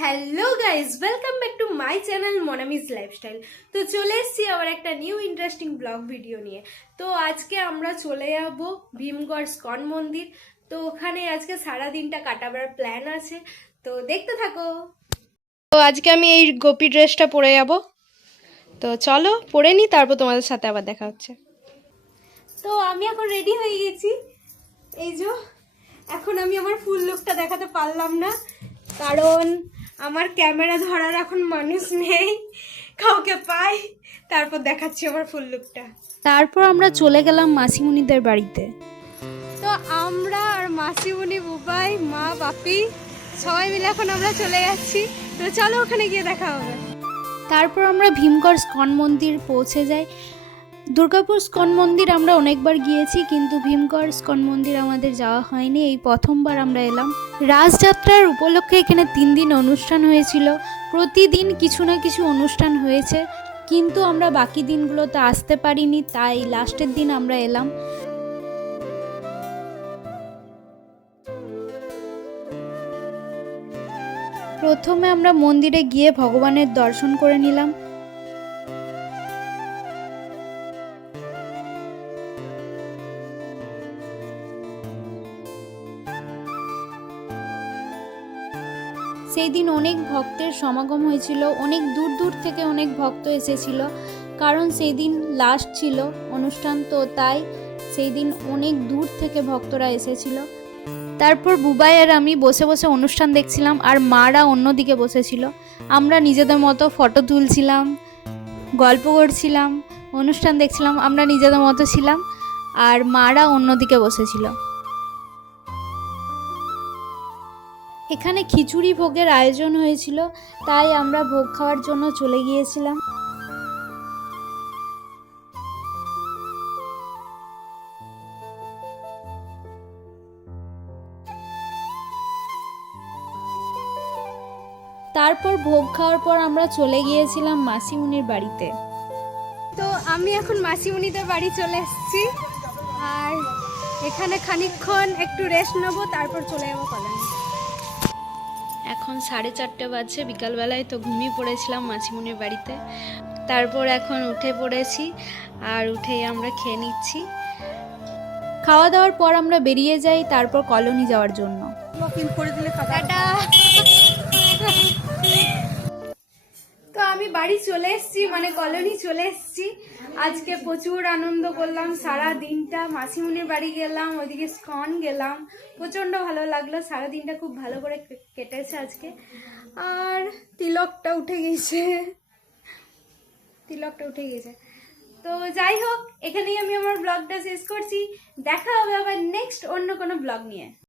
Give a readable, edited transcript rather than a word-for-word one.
Hello guys, welcome back to my channel Monami's lifestyle. তো চলে এসেছি আবার একটা নিউ ইন্টারেস্টিং ব্লগ ভিডিও নিয়ে। তো আজকে আমরা চলে যাব ভীমগড় স্কন মন্দির। তো ওখানে আজকে সারা দিনটা কাটাবার প্ল্যান আছে, তো দেখতে থাকো। তো আজকে আমি এই গোপী ড্রেসটা পরে যাব, তো চলো পরে নি, তারপর তোমাদের সাথে আবার দেখা হচ্ছে। তো আমি এখন রেডি হয়ে গেছি, এই যে। এখন আমি আমার ফুল লুকটা দেখাতে পারলাম না, কারণ আমার ক্যামেরা ধরার এখন মানুষ নেই। কাউকে পাই, তারপর দেখাচ্ছি আমার ফুল লুকটা। তারপর আমরা চলে গেলাম মাসিমণিদের বাড়িতে। তো আমরা আর মাসিমণি, বুবাই, মা, বাপি সবাই মিলে এখন আমরা চলে যাচ্ছি। তো চলো ওখানে গিয়ে দেখা হবে। তারপর আমরা ভীমগড় স্কন মন্দির পৌঁছে যাই। দুর্গাপুর স্কন মন্দির আমরা অনেকবার গিয়েছি, কিন্তু ভীমগড় স্কন মন্দির আমাদের যাওয়া হয়নি, এই প্রথমবার আমরা এলাম। রাসযাত্রার উপলক্ষে এখানে 3 দিন অনুষ্ঠান হয়েছিল। প্রতিদিন কিছু না কিছু অনুষ্ঠান হয়েছে, কিন্তু আমরা বাকি দিনগুলোতে আসতে পারিনি, তাই লাস্টের দিন আমরা এলাম। প্রথমে আমরা মন্দিরে গিয়ে ভগবানের দর্শন করে নিলাম। সেই দিন অনেক ভক্তের সমাগম হয়েছিল, অনেক দূর দূর থেকে অনেক ভক্ত এসেছিল, কারণ সেই দিন লাস্ট ছিল অনুষ্ঠান, তো তাই সেই দিন অনেক দূর থেকে ভক্তরা এসেছিল। তারপর বুবাই আর আমি বসে বসে অনুষ্ঠান দেখছিলাম, আর মারা অন্যদিকে বসেছিল। আমরা নিজেদের মতো ফটো তুলছিলাম, গল্প করছিলাম, অনুষ্ঠান দেখছিলাম, আমরা নিজেদের মতো ছিলাম, আর মারা অন্যদিকে বসেছিল। এখানে খিচুড়ি ভোগের আয়োজন হয়েছিল, তাই আমরা ভোগ খাওয়ার জন্য চলে গিয়েছিলাম। তারপর ভোগ খাওয়ার পর আমরা চলে গিয়েছিলাম মাসিমণির বাড়িতে। তো আমি এখন মাসিমণিদের বাড়ি চলে এসেছি, আর এখানে খানিকক্ষণ একটু রেস্ট নেবো, তারপর চলে যাবো কলেজে। এখন 4:30 বাজছে বিকালবেলায়, তো ঘুমিয়ে পড়েছিলাম মাসিমণির বাড়িতে। তারপর এখন উঠে পড়েছি, আর উঠেই আমরা খেয়ে নিচ্ছি। খাওয়া দাওয়ার পর আমরা বেরিয়ে যাই, তারপর কলোনি যাওয়ার জন্য। টাটা। তো আমি বাড়ি চলে এসেছি, মানে কলোনি চলে এসেছি। আজকে প্রচুর আনন্দ করলাম, সারা দিনটা মাসিমণির বাড়ি গেলাম, ওইদিকে স্কন গেলাম, প্রচণ্ড ভালো লাগলো। সারা দিনটা খুব ভালো করে কেটেছে আজকে। আর তিলকটা উঠে গেছে, তিলকটা উঠে গেছে। তো যাই হোক, এখানেই আমি আমার ব্লগটা শেষ করছি। দেখা হবে আবার নেক্সট অন্য কোনো ব্লগ নিয়ে।